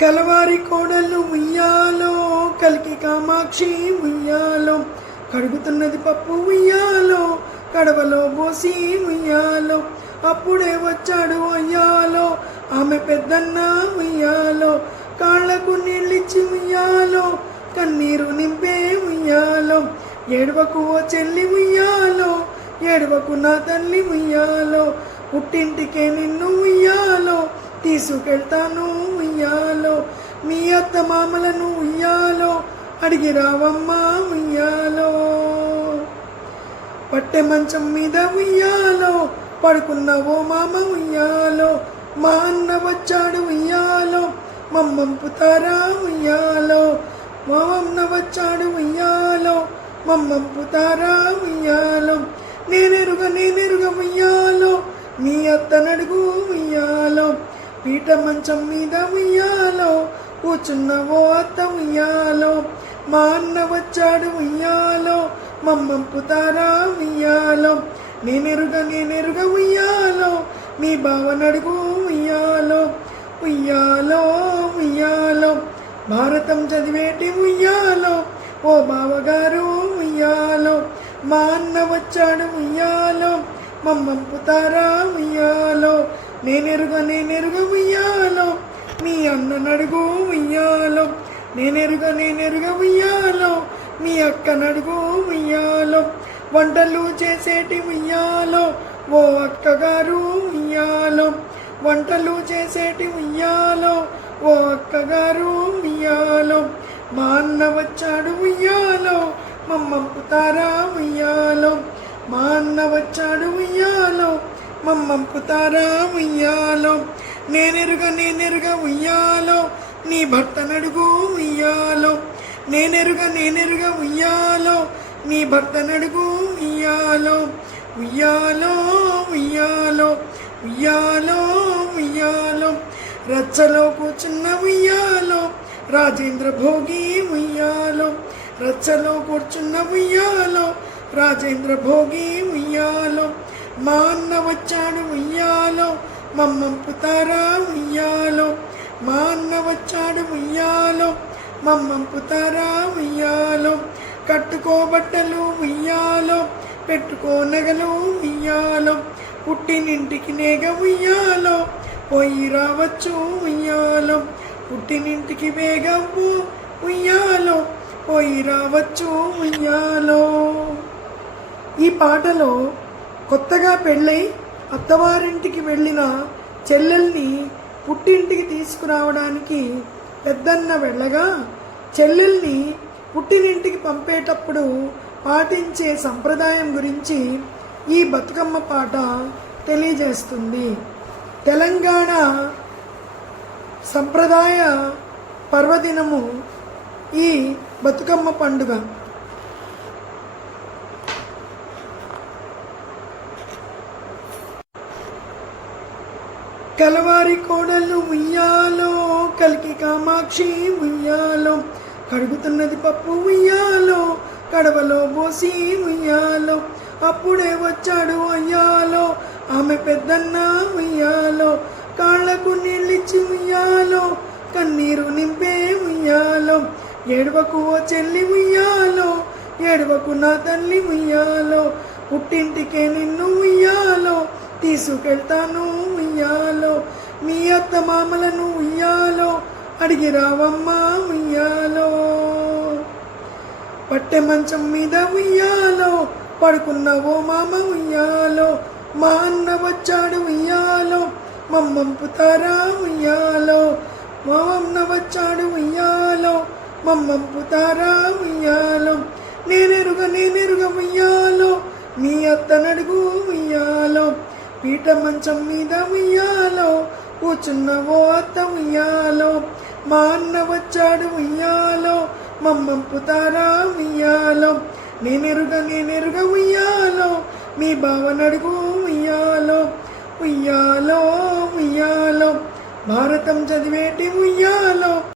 కలవారి కోడలు ఉయ్యాలో కలికి కామాక్షి ఉయ్యాలో కడుగుతున్నది పప్పు ఉయ్యాలో కడవలో పోసి ఉయ్యాలో అప్పుడే వచ్చాడు అయ్యాలో ఆమె పెద్దన్న ఉయ్యాలో కాళ్ళకు నీళ్ళిచ్చి ఉయ్యాలో కన్నీరు నింపే ఉయ్యాలో ఏడవకు ఓ చెల్లి ఉయ్యాలో ఏడవకు నా తల్లి ఉయ్యాలో పుట్టింటికే నిన్ను ఉయ్యాలో తీసుకెళ్తాను ఉయ్యాలో. మీ అత్త మామలను ఉయ్యాలో. అడిగి రావమ్మా ఉయ్యాలో. పట్టె మంచం మీద ఉయ్యాలో. పడుకున్న ఓ మామ ఉయ్యాలో. మా అన్న వచ్చాడు ఉయ్యాలో. మమ్మంపుతారా ఉయ్యాలో. మా అన్న వచ్చాడు ఉయ్యాలో. మమ్మంపుతారా ఉయ్యాలో. నేనెరుగ నేనెరుగ ఉయ్యాలో. మీ అత్తనడుగు ఉయ్యాలో. పీట మంచం మీద ఉయ్యాలో కూర్చున్న అత్త ఉయ్యాలో మా అన్న వచ్చాడు ఉయ్యాలో మమ్మంపుతారా ఉయ్యాలో నేనెరుగ నేనెరుగ ఉయ్యాలో మీ బావ నడుగు ఉయ్యాలో ఉయ్యాలో ఉయ్యాలో భారతం చదివేటి ఉయ్యాలో ఓ బావగారు ఉయ్యాలో మా అన్న వచ్చాడు ఉయ్యాలో మమ్మంపుతారా ఉయ్యాలో నేనెరుగ నేనెరుగ ఉయ్యాలో. మీ అన్న నడుగు ఉయ్యాలో. నేనెరుగ నేనెరుగ ఉయ్యాలో. మీ అక్క నడుగు ఉయ్యాలో. వంటలు చేసేటి ఉయ్యాలో. ఓ అక్కగారు ఉయ్యాలో. వంటలు చేసేటి ఉయ్యాలో. ఓ అక్కగారు ఉయ్యాలో. మా అన్న వచ్చాడు ఉయ్యాలో. మమ్మంపుతారా ఉయ్యాలో. మా అన్న వచ్చాడు ఉయ్యాలో. మమ్మంపుతారా ఉయ్యాలో. నేనెరుగ నేనెరుగ ఉయ్యాలో. నీ భర్త నడుగు ఉయ్యాలో. నేనెరుగ నేనెరుగ ఉయ్యాలో. నీ భర్త నడుగు ఉయ్యాలో. ఉయ్యాలో ఉయ్యాలో. ఉయ్యాలో ఉయ్యాలో. రచ్చలో కూర్చున్న ఉయ్యాలో. రాజేంద్ర భోగి ఉయ్యాలో. రచ్చలో కూర్చున్న ఉయ్యాలో. రాజేంద్ర భోగి ఉయ్యాలో. మా అన్న వచ్చాడు ఉయ్యాలో మమ్మంపుతారా ఉయ్యాలో? మా అన్న వచ్చాడు ఉయ్యాలో మమ్మంపుతారా ఉయ్యాలో? కట్టుకోబట్టలు ఉయ్యాలో పెట్టుకో నగలు ఉయ్యాలో పుట్టినింటికి నేగ ఉయ్యాలో పోయి రావచ్చు ఉయ్యాలో పుట్టినింటికి వేగవు ఉయ్యాలో పోయి రావచ్చు ఉయ్యాలో. ఈ పాటలో కొత్తగా పెళ్ళై అత్తవారింటికి వెళ్ళిన చెల్లెల్ని పుట్టింటికి తీసుకురావడానికి పెద్దన్న వెళ్ళగా చెల్లెల్ని పుట్టినింటికి పంపేటప్పుడు పాటించే సంప్రదాయం గురించి ఈ బతుకమ్మ పాట తెలియజేస్తుంది. తెలంగాణ సంప్రదాయ పర్వదినము ఈ బతుకమ్మ పండుగ. కలవారి కోడలు ఉయ్యాలో కలికి కామాక్షి ఉయ్యాలో కడుగుతున్నది పప్పు ఉయ్యాలో కడవలో పోసి ఉయ్యాలో అప్పుడే వచ్చాడు అయ్యాలో ఆమె పెద్దన్న ఉయ్యాలో కాళ్ళకు నీళ్ళిచ్చి ఉయ్యాలో కన్నీరు నింపే ఉయ్యాలో ఏడవకు ఓ చెల్లి ఉయ్యాలో ఏడవకు నా తల్లి ఉయ్యాలో పుట్టింటికే నిన్ను ఉయ్యాలో తీసుకెళ్తాను ఉయ్యాలో. మీ అత్త మామలను ఉయ్యాలో. అడిగి రావమ్మా ఉయ్యాలో. పట్టె మంచం మీద ఉయ్యాలో. పడుకున్న ఓ మామ ఉయ్యాలో. మా అన్న వచ్చాడు ఉయ్యాలో. మమ్మంపుతారా ఉయ్యాలో. మా అన్న వచ్చాడు ఉయ్యాలో. మమ్మంపుతారా ఉయ్యాలో. నేనెరుగ నేనెరుగ ఉయ్యాలో. మీ అత్త నడుగు ఉయ్యాలో. పీట మంచం మీద ఉయ్యాలో కూర్చున్న ఓ అత్త ఉయ్యాలో మా అన్న వచ్చాడు ఉయ్యాలో మమ్మంపుతారా ఉయ్యాలో నేనెరుగ నేనెరుగ ఉయ్యాలో మీ బావ నడుగు ఉయ్యాలో ఉయ్యాలో ఉయ్యాలో భారతం చదివేటి ఉయ్యాలో